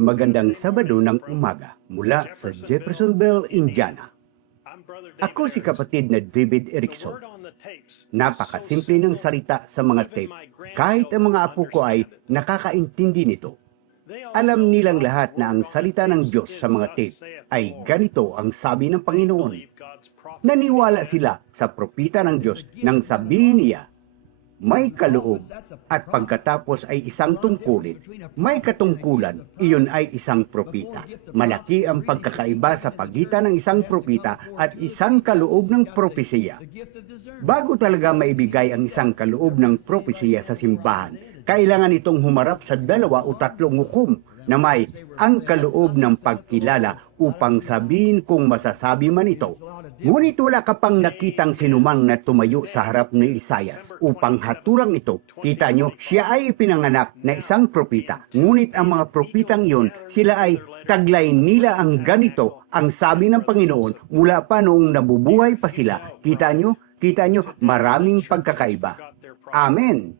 Magandang Sabado ng umaga mula sa Jeffersonville, Indiana. Ako si kapatid na David Erickson. Napakasimple ng salita sa mga tape. Kahit ang mga apo ko ay nakakaintindi nito. Alam nilang lahat na ang salita ng Diyos sa mga tape ay ganito ang sabi ng Panginoon. Naniwala sila sa propita ng Diyos nang sabihin niya, may kaloob at pagkatapos ay isang tungkulin. May katungkulan, iyon ay isang propita. Malaki ang pagkakaiba sa pagitan ng isang propita at isang kaloob ng propesiya. Bago talaga maibigay ang isang kaloob ng propesiya sa simbahan, kailangan itong humarap sa 2 o 3 hukom na may ang kaloob ng pagkilala upang sabihin kung masasabi man ito. Ngunit wala ka pang nakitang sinumang na tumayo sa harap ni Isaias upang hatulang ito. Kita nyo, siya ay ipinanganak na isang propita. Ngunit ang mga propitang iyon, sila ay taglay nila ang ganito ang sabi ng Panginoon mula pa noong nabubuhay pa sila. Kita nyo, maraming pagkakaiba. Amen.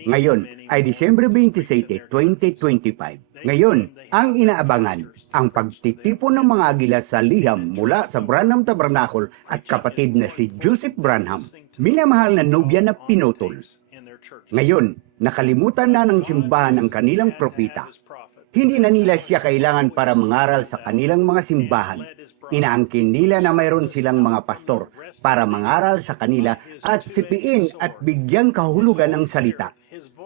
Ngayon ay Disyembre 27, 2025. Ngayon, ang inaabangan, ang pagtitipon ng mga agila sa liham mula sa Branham Tabernacle at kapatid na si Joseph Branham, minamahal na nobya na pinutol. Ngayon, nakalimutan na ng simbahan ang kanilang propita. Hindi na nila siya kailangan para mangaral sa kanilang mga simbahan. Inaangkin nila na mayroon silang mga pastor para mangaral sa kanila at sipiin at bigyang kahulugan ng salita.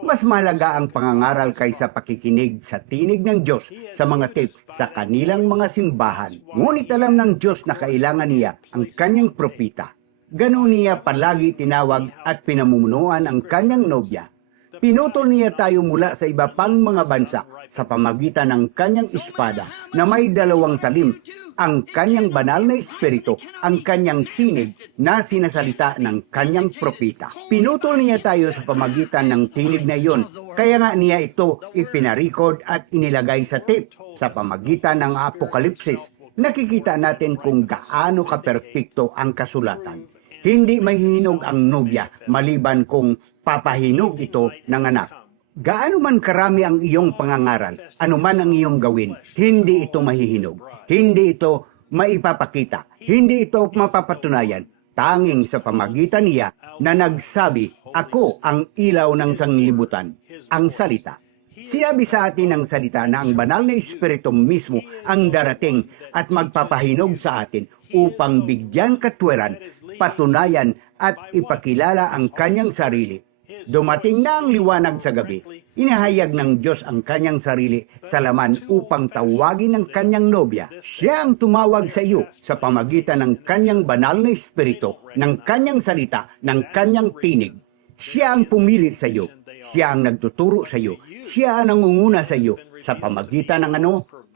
Mas mahalaga ang pangangaral kaysa pakikinig sa tinig ng Diyos sa mga tape sa kanilang mga simbahan. Ngunit alam ng Diyos na kailangan niya ang kanyang propita. Ganoon niya palagi tinawag at pinamumunuan ang kanyang nobya. Pinutol niya tayo mula sa iba pang mga bansa sa pamagitan ng kanyang espada na may 2 talim, ang kanyang banal na espiritu, ang kanyang tinig na sinasalita ng kanyang propita. Pinutol niya tayo sa pamagitan ng tinig na iyon, kaya nga niya ito ipinarecord at inilagay sa tape sa pamagitan ng Apokalipsis. Nakikita natin kung gaano kaperpekto ang kasulatan. Hindi mahihinog ang nobya maliban kung papahinog ito ng anak. Gaano man karami ang iyong pangangaral, anuman ang iyong gawin, hindi ito mahihinog. Hindi ito maipapakita. Hindi ito mapapatunayan. Tanging sa pamagitan niya na nagsabi, ako ang ilaw ng sanglibutan, ang salita. Sinabi sa atin ng salita na ang banal na espiritu mismo ang darating at magpapahinog sa atin upang bigyan katwiran, patunayan at ipakilala ang kanyang sarili. Dumating na ang liwanag sa gabi. Inahayag ng Diyos ang kanyang sarili sa laman upang tawagin ang kanyang nobya. Siya ang tumawag sa iyo sa pamagitan ng kanyang banal na espiritu, ng kanyang salita, ng kanyang tinig. Siya ang pumili sa iyo. Siya ang nagtuturo sa iyo. Siya ang nangunguna sa iyo sa pamagitan ng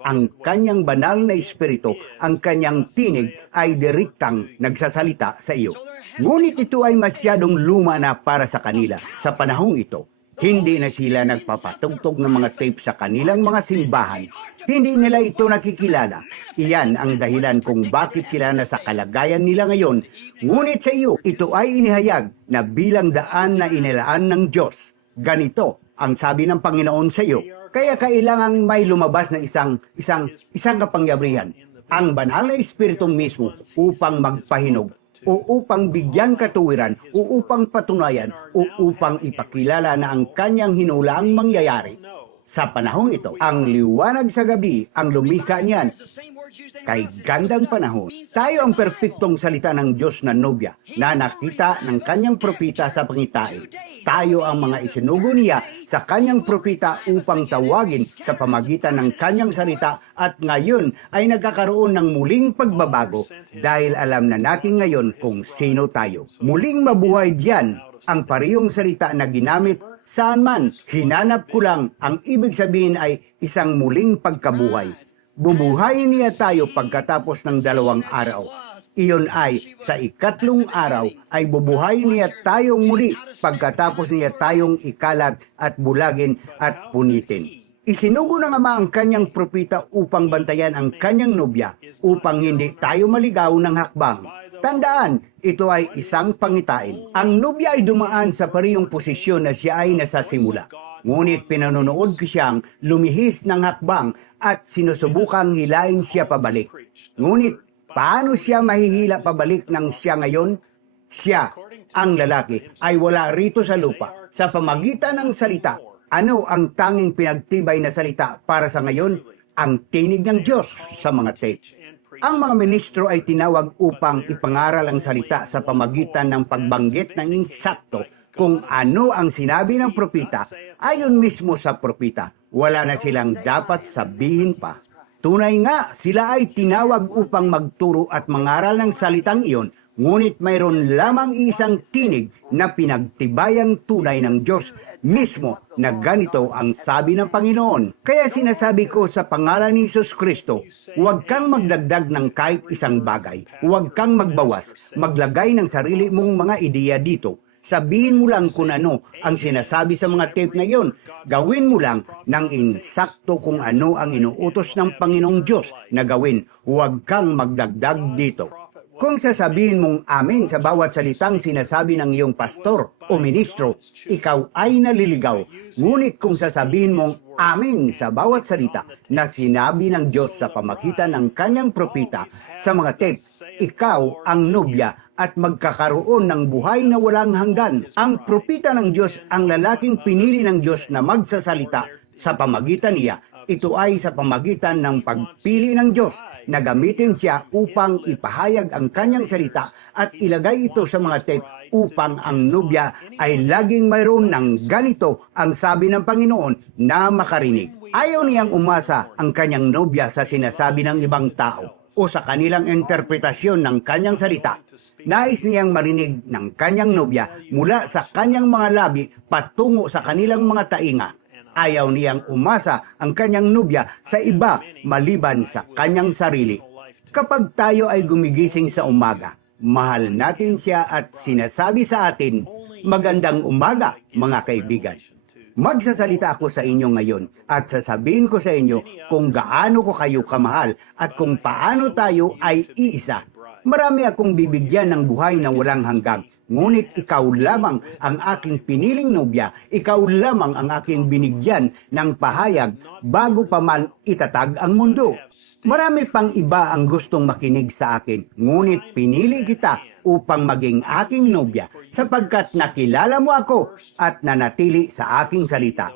ang kanyang banal na espiritu, ang kanyang tinig ay direktang nagsasalita sa iyo. Ngunit ito ay masyadong luma na para sa kanila sa panahong ito. Hindi na sila nagpapatugtog ng mga tape sa kanilang mga simbahan. Hindi nila ito nakikilala. Iyan ang dahilan kung bakit sila nasa kalagayan nila ngayon. Ngunit sa iyo, ito ay inihayag na bilang daan na inilaan ng Diyos. Ganito ang sabi ng Panginoon sa iyo. Kaya kailangang may lumabas na isang kapangyarihan, ang banal na espiritu mismo upang magpahinog, o upang bigyan katuwiran, o upang patunayan, o upang ipakilala na ang kanyang hinulaang mangyayari. Sa panahong ito, ang liwanag sa gabi ang lumikha niyan. Kay gandang panahon, tayo ang perpektong salita ng Diyos na nobya na nakita ng kanyang propita sa pangitain. Tayo ang mga isinugo niya sa kanyang propita upang tawagin sa pamagitan ng kanyang salita at ngayon ay nagkakaroon ng muling pagbabago dahil alam na natin ngayon kung sino tayo. Muling mabuhay diyan ang parehong salita na ginamit saan man. Hinanap ko lang, ang ibig sabihin ay isang muling pagkabuhay. Bubuhayin niya tayo pagkatapos ng 2 araw. Iyon ay sa 3 araw ay bubuhayin niya tayong muli pagkatapos niya tayong ikalat at bulagin at punitin. Isinugo ng Ama ang kanyang propita upang bantayan ang kanyang nobya upang hindi tayo maligaw ng hakbang. Tandaan, ito ay isang pangitain. Ang nobya ay dumaan sa parehong posisyon na siya ay nasasimula. Ngunit pinanonood ko siyang lumihis ng hakbang at sinusubukang hilain siya pabalik. Ngunit paano siya mahihila pabalik ng siya ngayon? Siya, ang lalaki, ay wala rito sa lupa. Sa pamagitan ng salita, ano ang tanging pinagtibay na salita para sa ngayon? Ang tinig ng Diyos sa mga tape. Ang mga ministro ay tinawag upang ipangaral ang salita sa pamagitan ng pagbanggit ng insakto kung ano ang sinabi ng propita ayon mismo sa propita. Wala na silang dapat sabihin pa. Tunay nga, sila ay tinawag upang magturo at mangaral ng salitang iyon, ngunit mayroon lamang isang tinig na pinagtibayang tunay ng Diyos mismo na ganito ang sabi ng Panginoon. Kaya sinasabi ko sa pangalan ni Jesus Kristo, huwag kang magdagdag ng kahit isang bagay. Huwag kang magbawas, maglagay ng sarili mong mga ideya dito. Sabihin mo lang kung ano ang sinasabi sa mga tape na iyon. Gawin mo lang ng insakto kung ano ang inuutos ng Panginoong Diyos na gawin. Huwag kang magdagdag dito. Kung sasabihin mong amen sa bawat salitang sinasabi ng iyong pastor o ministro, ikaw ay naliligaw. Ngunit kung sasabihin mong amen sa bawat salita na sinabi ng Diyos sa pamagitan ng kanyang propita sa mga tape, ikaw ang nobya at magkakaroon ng buhay na walang hanggan. Ang propita ng Diyos ang lalaking pinili ng Diyos na magsasalita sa pamagitan niya. Ito ay sa pamagitan ng pagpili ng Diyos na gamitin siya upang ipahayag ang kanyang salita at ilagay ito sa mga tape upang ang nobya ay laging mayroon ng ganito ang sabi ng Panginoon na makarinig. Ayaw niyang umasa ang kanyang nobya sa sinasabi ng ibang tao o sa kanilang interpretasyon ng kanyang salita. Nais niyang marinig ng kanyang nobya mula sa kanyang mga labi patungo sa kanilang mga tainga. Ayaw niyang umasa ang kanyang nobya sa iba maliban sa kanyang sarili. Kapag tayo ay gumigising sa umaga, mahal natin siya at sinasabi sa atin, magandang umaga mga kaibigan. Magsasalita ako sa inyo ngayon at sasabihin ko sa inyo kung gaano ko kayo kamahal at kung paano tayo ay iisa. Marami akong bibigyan ng buhay na walang hanggang. Ngunit ikaw lamang ang aking piniling nobya, ikaw lamang ang aking binigyan ng pahayag bago pa man itatag ang mundo. Marami pang iba ang gustong makinig sa akin, ngunit pinili kita upang maging aking nobya sapagkat nakilala mo ako at nanatili sa aking salita.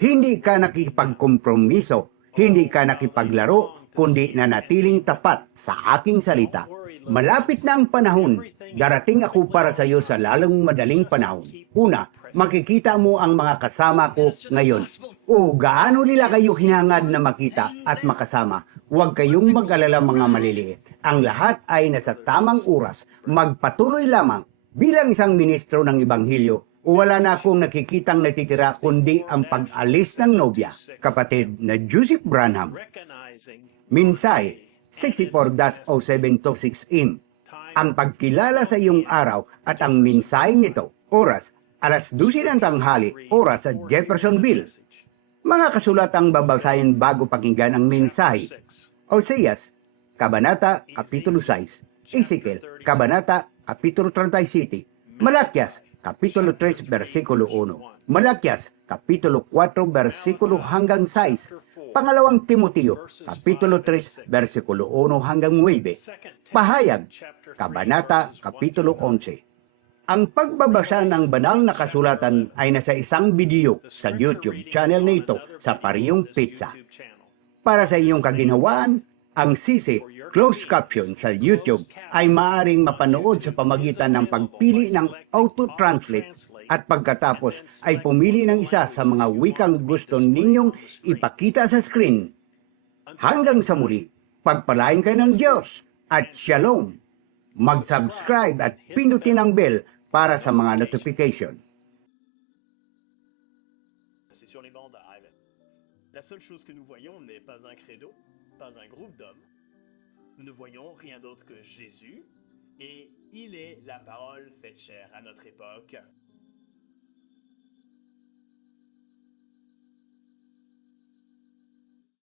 Hindi ka nakipagkompromiso, hindi ka nakipaglaro, kundi nanatiling tapat sa aking salita. Malapit na ang panahon, darating ako para sa iyo sa lalong madaling panahon. Una, makikita mo ang mga kasama ko ngayon. O gaano nila kayo hinangad na makita at makasama. Huwag kayong mag-alala mga maliliit. Ang lahat ay nasa tamang oras. Magpatuloy lamang. Bilang isang ministro ng Ebanghelyo, wala na akong nakikitang natitira kundi ang pag-alis ng nobya. Kapatid na Joseph Branham. Mensahe 64-0726M. Ang pagkilala sa iyong araw at ang mensahe nito, oras, alas 12 ng tanghali, oras sa Jeffersonville. Mga kasulatang babasahin bago pakinggan ang mensahe. Oseas, Kabanata, Kapitulo 6. Ezekiel, Kabanata, Kapitulo 37. Malakyas, Kapitulo 3, versikulo 1. Malakyas, Kapitulo 4, versikulo hanggang 6. Pangalawang Timoteo, Kapitulo 3, versikulo 1 hanggang 9. Pahayag, Kabanata, Kapitulo 11. Ang pagbabasa ng banal na kasulatan ay nasa isang video sa YouTube channel na ito sa Pariyong Pizza. Para sa iyong kaginhawaan, ang sisi, closed caption sa YouTube ay maaaring mapanood sa pamagitan ng pagpili ng auto-translate at pagkatapos ay pumili ng isa sa mga wikang gusto ninyong ipakita sa screen. Hanggang sa muli, pagpalain kayo ng Diyos at Shalom. Mag-subscribe at pindutin ang bell para sa mga notification. C'est sur les bancs d'Arles. La seule chose que nous voyons n'est pas un credo, pas un groupe d'hommes. Nous ne voyons rien d'autre que Jésus, et il est la parole faite chair à notre époque.